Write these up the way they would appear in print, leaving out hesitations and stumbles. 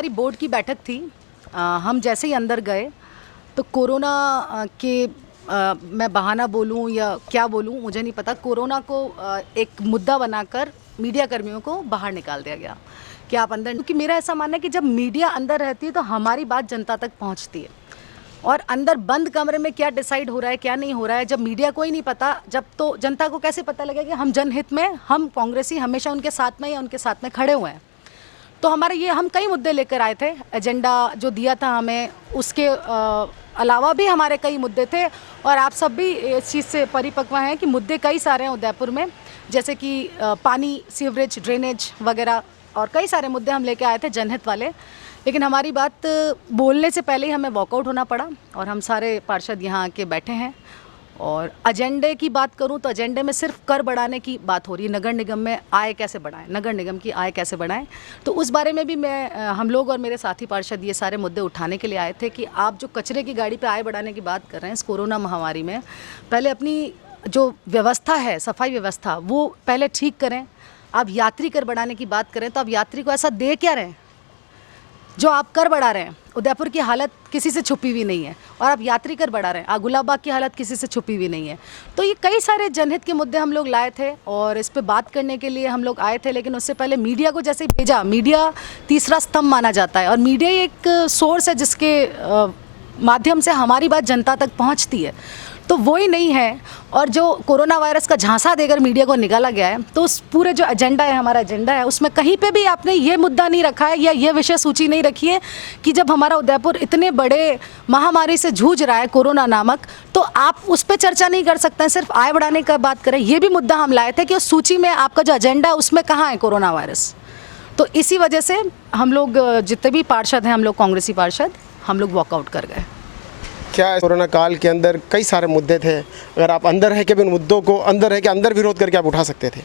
हमारी बोर्ड की बैठक थी। हम जैसे ही अंदर गए तो कोरोना के मैं बहाना बोलूं या क्या बोलूं मुझे नहीं पता, कोरोना को एक मुद्दा बनाकर मीडिया कर्मियों को बाहर निकाल दिया गया कि आप अंदर, क्योंकि मेरा ऐसा मानना है कि जब मीडिया अंदर रहती है तो हमारी बात जनता तक पहुंचती है। और अंदर बंद कमरे में क्या डिसाइड हो रहा है क्या नहीं हो रहा है, जब मीडिया को ही नहीं पता, जब तो जनता को कैसे पता लगेगा कि हम जनहित में, हम कांग्रेसी हमेशा उनके साथ में या उनके साथ में खड़े हुए हैं। तो हमारे ये हम कई मुद्दे लेकर आए थे, एजेंडा जो दिया था हमें, उसके अलावा भी हमारे कई मुद्दे थे। और आप सब भी इस चीज़ से परिपक्व हैं कि मुद्दे कई सारे हैं उदयपुर में, जैसे कि पानी, सीवरेज, ड्रेनेज वगैरह, और कई सारे मुद्दे हम लेके आए थे जनहित वाले। लेकिन हमारी बात बोलने से पहले ही हमें वॉकआउट होना पड़ा और हम सारे पार्षद यहाँ आके बैठे हैं। और एजेंडे की बात करूं तो एजेंडे में सिर्फ कर बढ़ाने की बात हो रही है, नगर निगम में आय कैसे बढ़ाएं, नगर निगम की आय कैसे बढ़ाएं। तो उस बारे में भी हम लोग और मेरे साथी पार्षद ये सारे मुद्दे उठाने के लिए आए थे कि आप जो कचरे की गाड़ी पे आय बढ़ाने की बात कर रहे हैं इस कोरोना महामारी में, पहले अपनी जो व्यवस्था है, सफाई व्यवस्था, वो पहले ठीक करें। आप यात्री कर बढ़ाने की बात करें तो आप यात्री को ऐसा दे क्या रहे हैं जो आप कर बढ़ा रहे हैं। उदयपुर की हालत किसी से छुपी हुई नहीं है और आप यात्री कर बढ़ा रहे हैं। गुलाबबाग की हालत किसी से छुपी हुई नहीं है। तो ये कई सारे जनहित के मुद्दे हम लोग लाए थे और इस पे बात करने के लिए हम लोग आए थे। लेकिन उससे पहले मीडिया को जैसे भेजा, मीडिया तीसरा स्तंभ माना जाता है और मीडिया एक सोर्स है जिसके माध्यम से हमारी बात जनता तक पहुंचती है, तो वो ही नहीं है। और जो कोरोना वायरस का झांसा देकर मीडिया को निकाला गया है, तो उस पूरे जो एजेंडा है, हमारा एजेंडा है, उसमें कहीं पे भी आपने ये मुद्दा नहीं रखा है या ये विषय सूची नहीं रखी है कि जब हमारा उदयपुर इतने बड़े महामारी से जूझ रहा है कोरोना नामक, तो आप उस पर चर्चा नहीं कर सकते हैं, सिर्फ आय बढ़ाने का बात करें। ये भी मुद्दा हम लाए थे कि उस सूची में आपका जो एजेंडा है उसमें कहाँ है कोरोना वायरस। तो इसी वजह से हम लोग जितने भी पार्षद हैं, हम लोग कांग्रेसी पार्षद, हम लोग वॉकआउट कर गए। क्या कोरोना काल के अंदर कई सारे मुद्दे थे, अगर आप अंदर है कि इन मुद्दों को अंदर है कि अंदर विरोध करके आप उठा सकते थे?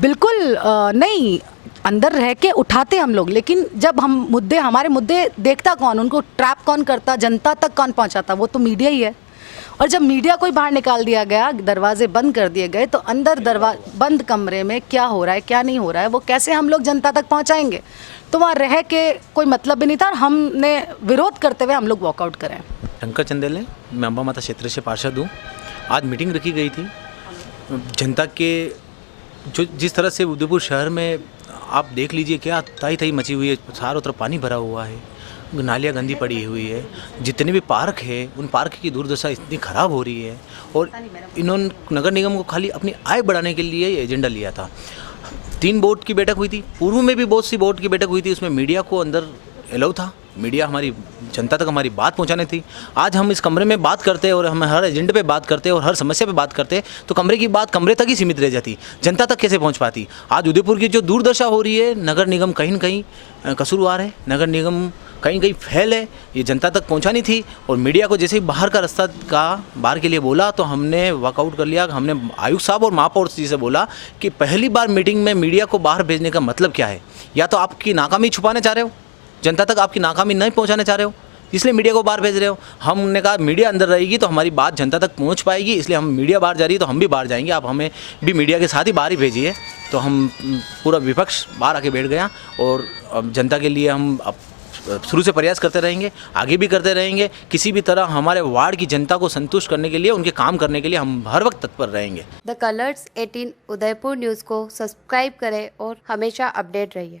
बिल्कुल नहीं, अंदर रह के उठाते हम लोग, लेकिन जब हम मुद्दे, हमारे मुद्दे देखता कौन, उनको ट्रैप कौन करता, जनता तक कौन पहुंचाता, वो तो मीडिया ही है। और जब मीडिया को ही बाहर निकाल दिया गया, दरवाजे बंद कर दिए गए, तो अंदर बंद कमरे में क्या हो रहा है क्या नहीं हो रहा है वो कैसे हम लोग जनता तक पहुंचाएंगे। तो वहाँ रह के कोई मतलब भी नहीं था और हमने विरोध करते हुए हम लोग वॉकआउट करें। शंकर चंदेले, मैं अम्बा माता क्षेत्र से पार्षद हूँ। आज मीटिंग रखी गई थी जनता के, जो जिस तरह से उदयपुर शहर में आप देख लीजिए क्या ताई ताई मची हुई है, चारों तरफ पानी भरा हुआ है, नालियाँ गंदी पड़ी हुई है, जितने भी पार्क है उन पार्क की दुर्दशा इतनी ख़राब हो रही है। और इन्होंने नगर निगम को खाली अपनी आय बढ़ाने के लिए एजेंडा लिया था। 3 बोर्ड की बैठक हुई थी, पूर्व में भी बहुत सी बोर्ड की बैठक हुई थी, उसमें मीडिया को अंदर अलाउ था, मीडिया हमारी जनता तक हमारी बात पहुंचाने थी। आज हम इस कमरे में बात करते और हम हर एजेंडे पे बात करते और हर समस्या पे बात करते तो कमरे की बात कमरे तक ही सीमित रह जाती, जनता तक कैसे पहुंच पाती। आज उदयपुर की जो दुर्दशा हो रही है, नगर निगम कहीं न कहीं कसूरवार है, नगर निगम कहीं न कहीं फैल है, ये जनता तक पहुंचानी थी। और मीडिया को जैसे ही बाहर का रास्ता बाहर के लिए बोला तो हमने वॉकआउट कर लिया। हमने आयुक्त साहब और महापौर जी से बोला कि पहली बार मीटिंग में मीडिया को बाहर भेजने का मतलब क्या है, या तो आपकी नाकामी छुपाने चाह रहे हो, जनता तक आपकी नाकामी नहीं पहुंचाने चाह रहे हो, इसलिए मीडिया को बाहर भेज रहे हो। हमने कहा मीडिया अंदर रहेगी तो हमारी बात जनता तक पहुंच पाएगी, इसलिए हम मीडिया बाहर जा रही है तो हम भी बाहर जाएंगे, आप हमें भी मीडिया के साथ ही बाहर ही भेजिए। तो हम पूरा विपक्ष बाहर आके बैठ गया और जनता के लिए हम शुरू से प्रयास करते रहेंगे, आगे भी करते रहेंगे। किसी भी तरह हमारे वार्ड की जनता को संतुष्ट करने के लिए, उनके काम करने के लिए हम हर वक्त तत्पर रहेंगे। द कलर्स 18 उदयपुर न्यूज़ को सब्सक्राइब करें और हमेशा अपडेट रहिए।